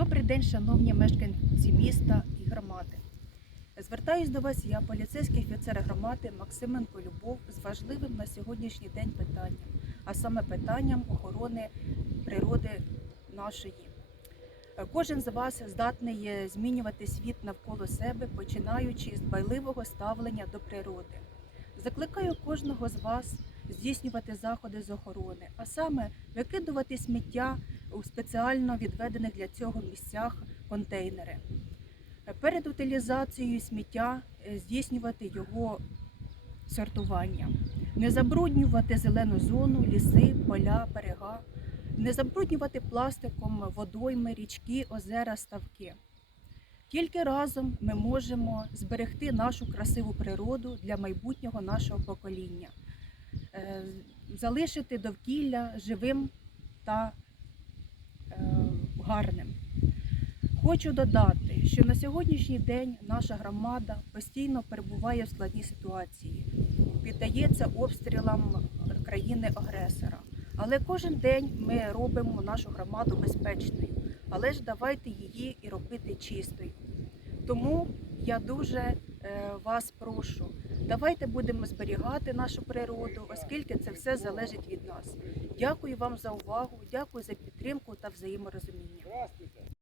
Добрий день, шановні мешканці міста і громади. Звертаюсь до вас я, поліцейський офіцер громади Максименко Любов, з важливим на сьогоднішній день питанням, а саме питанням охорони природи нашої. Кожен з вас здатний е, змінювати світ навколо себе, починаючи з дбайливого ставлення до природи. Закликаю кожного з вас здійснювати заходи з охорони, а саме викидувати сміття у спеціально відведених для цього місцях контейнери. Перед утилізацією сміття е, здійснювати його сортування, не забруднювати зелену зону, ліси, поля, берега, не забруднювати пластиком водойми, річки, озера, ставки. Тільки разом ми можемо зберегти нашу красиву природу для майбутнього нашого покоління, залишити довкілля живим та е, гарним. Хочу додати, що на сьогоднішній день наша громада постійно перебуває в складній ситуації, піддається обстрілам країни-агресора. Але кожен день ми робимо нашу громаду безпечною, але ж давайте її і робити чистою. Тому я дуже вас прошу, давайте будемо зберігати нашу природу, оскільки це все залежить від нас. Дякую вам за увагу, дякую за підтримку та взаєморозуміння.